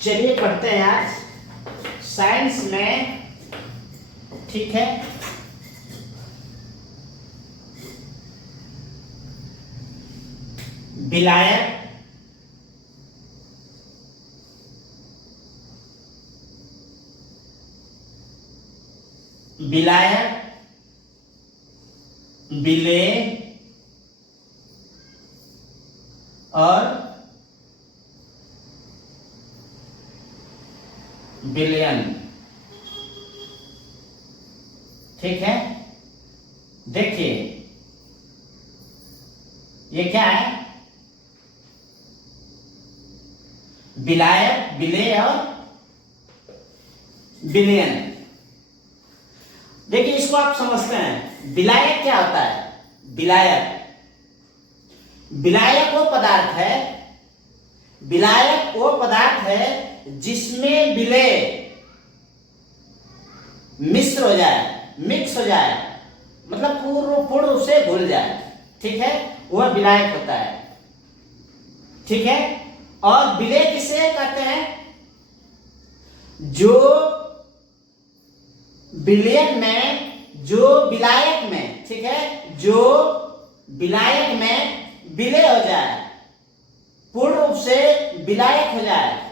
चलिए पढ़ते हैं आज साइंस में। ठीक है, विलायक, विलायक, विलेय और विलयन। ठीक है, देखिए ये क्या है, विलायक, विलेय और विलयन। देखिए इसको आप समझते हैं, विलायक क्या होता है? विलायक, विलायक वो पदार्थ है, विलायक वो पदार्थ है जिसमें विलेय मिश्र हो जाए, मिक्स हो जाए, मतलब पूर्ण रूप से घुल जाए। ठीक है, वह विलायक होता है। ठीक है, और विलेय किसे कहते हैं? जो विलयन में, जो विलायक में, ठीक है, जो विलायक में विलय हो जाए, पूर्ण रूप से विलायक हो जाए।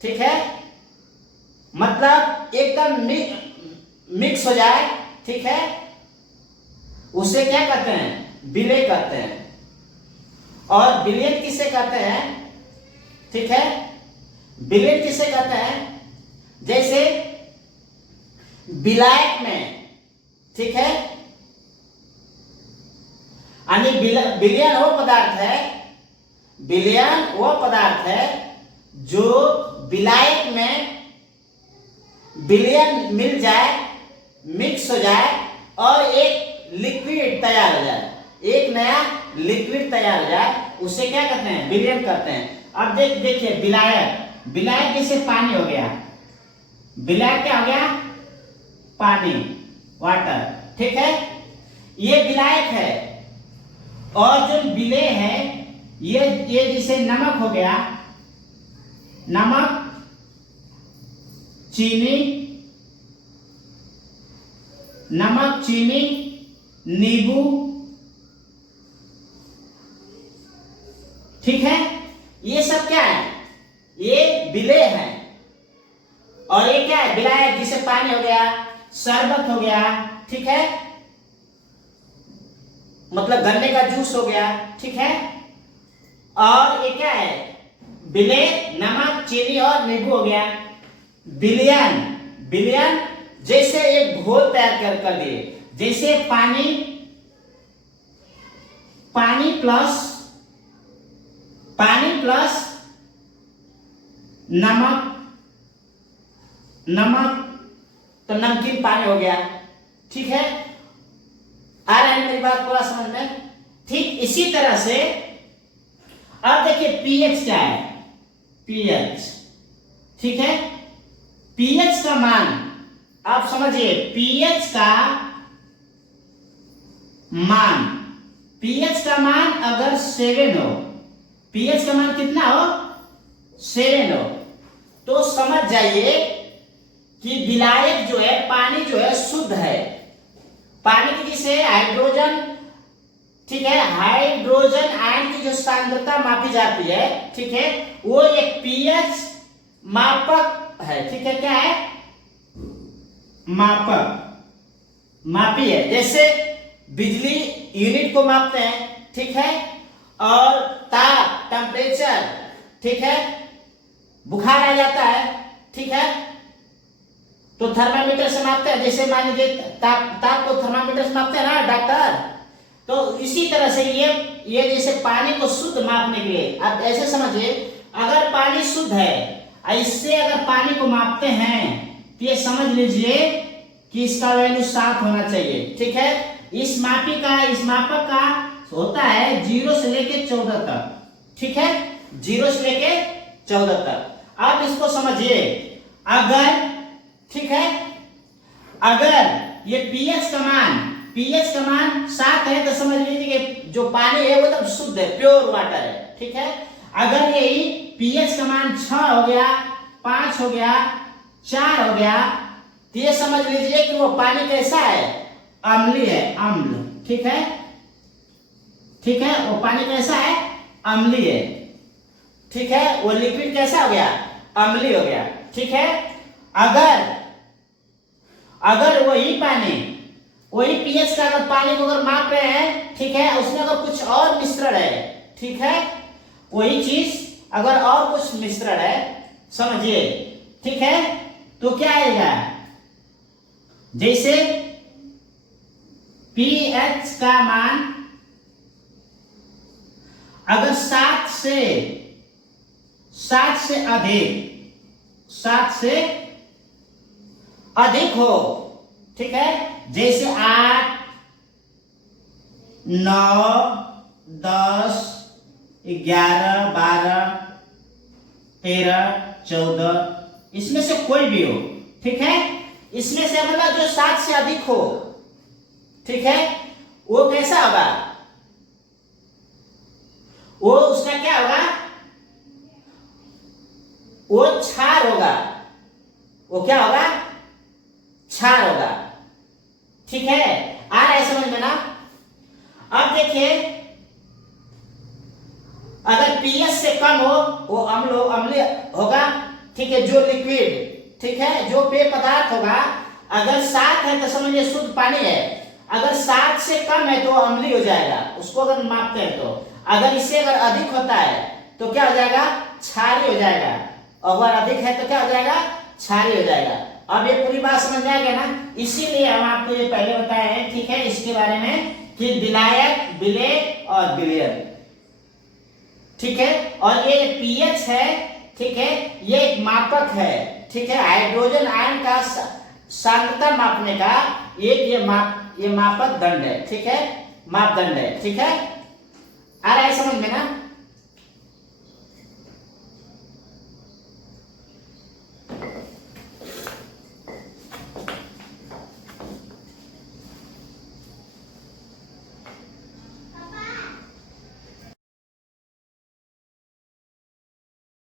ठीक है, मतलब एकदम मिक्स हो जाए। ठीक है, उसे क्या कहते हैं? विलय कहते हैं। और विलयन किसे कहते हैं? ठीक है, विलयन किसे कहते हैं? जैसे विलायक में, ठीक है, यानी विलयन वो पदार्थ है, विलयन वो पदार्थ है जो विलायक में विलयन मिल जाए, मिक्स हो जाए और एक लिक्विड तैयार हो जाए, एक नया लिक्विड तैयार हो जाए, उसे क्या कहते हैं? विलयन कहते हैं। अब देखिए विलायक, विलायक जैसे पानी हो गया, विलायक क्या हो गया? पानी, वाटर। ठीक है, ये विलायक है। और जो विलेय है, ये जैसे नमक हो गया, नमक, चीनी, नमक, चीनी, नींबू। ठीक है, ये सब क्या है? ये विलेय है। और ये क्या है? विलायक, जैसे पानी हो गया, शरबत हो गया, ठीक है, मतलब गन्ने का जूस हो गया। ठीक है, और ये क्या है? विलेय, नमक, चीनी और नींबू हो गया। विलयन, विलयन जैसे एक घोल तैयार कर दिए, जैसे पानी, पानी प्लस नमक, नमक तो नमकीन पानी हो गया। ठीक है, आ रहा है मेरी बात पूरा समझ में? ठीक इसी तरह से अब देखिए पीएच क्या है? पीएच, ठीक है, पीएच का मान आप समझिए, पीएच का मान, पीएच का मान अगर 7 हो, पीएच का मान कितना हो? 7 हो, तो समझ जाइए कि विलायक जो है, पानी जो है शुद्ध है। पानी की जिसे हाइड्रोजन, ठीक है, हाइड्रोजन आयन की जो सांद्रता मापी जाती है, ठीक है, वो एक पीएच मापक है। ठीक है, क्या है? मापक, मापी है। जैसे बिजली यूनिट को मापते हैं, ठीक है, और ताप, टेम्परेचर, ठीक है, बुखार आ जाता है, ठीक है, तो थर्मामीटर से मापते हैं। जैसे मान लीजिए ताप को थर्मामीटर से मापते हैं ना डॉक्टर, तो इसी तरह से ये जैसे पानी को शुद्ध मापने के लिए आप ऐसे समझिए, अगर पानी शुद्ध है, इससे अगर पानी को मापते हैं तो ये समझ लीजिए कि इसका वैल्यू 7 होना चाहिए। ठीक है, इस मापक का होता है 0 से लेके 14 तक। ठीक है, 0 से लेके 14 तक। आप इसको समझिए, अगर, ठीक है, अगर ये पीएच का मान 7 है तो समझ लीजिए कि जो पानी है वो एकदम शुद्ध है, प्योर वाटर है। ठीक है, अगर यही पीएच का मान 6 हो गया, 5 हो गया, 4 हो गया, तो ये समझ लीजिए कि वो पानी कैसा है, अम्लीय है, अम्ल। ठीक है, ठीक है, वो पानी कैसा है, अम्लीय है। ठीक है, वो लिक्विड कैसा हो गया, अम्लीय हो गया। ठीक है, अगर वही पानी, वही पीएच का अगर पानी को अगर माप रहे हैं, ठीक है, उसमें अगर कुछ और मिश्रण है, ठीक है, वही चीज अगर और कुछ मिश्रण है, समझिए, ठीक है, तो क्या आएगा, जैसे पीएच का मान अगर 7 से अधिक हो, ठीक है, जैसे 8, 9, 10, 11, 12, 13, 14, इसमें से कोई भी हो, ठीक है, इसमें से मतलब जो 7 से अधिक हो, ठीक है, वो कैसा होगा, वो उसका क्या होगा, वो क्षार होगा, वो क्या होगा, क्षार होगा। ठीक है, आ रहा है समझ में ना। अब देखिए, अगर पीएच से कम हो वो अम्लीय होगा। ठीक है, जो लिक्विड, ठीक है, जो पेय पदार्थ होगा, अगर 7 है तो समझिए शुद्ध पानी है, अगर 7 से कम है तो अम्लीय हो जाएगा, उसको अगर मापते हैं तो। अगर इससे अगर अधिक होता है तो क्या हो जाएगा, क्षारीय हो जाएगा। अगर अधिक है तो क्या हो जाएगा, क्षारीय हो जाएगा। अब ये पूरी बात समझ में आ गया ना, इसीलिए हम आपको ये पहले बताए हैं, ठीक है, इसके बारे में कि विलायक, विलेय और विलयन। ठीक है, और ये पीएच है, ठीक है, ये एक मापक है, ठीक है, हाइड्रोजन आयन का सांद्रता मापने का एक ये मापक दंड है, ठीक है, मापदंड है। ठीक है, आ रहा है समझ में ना।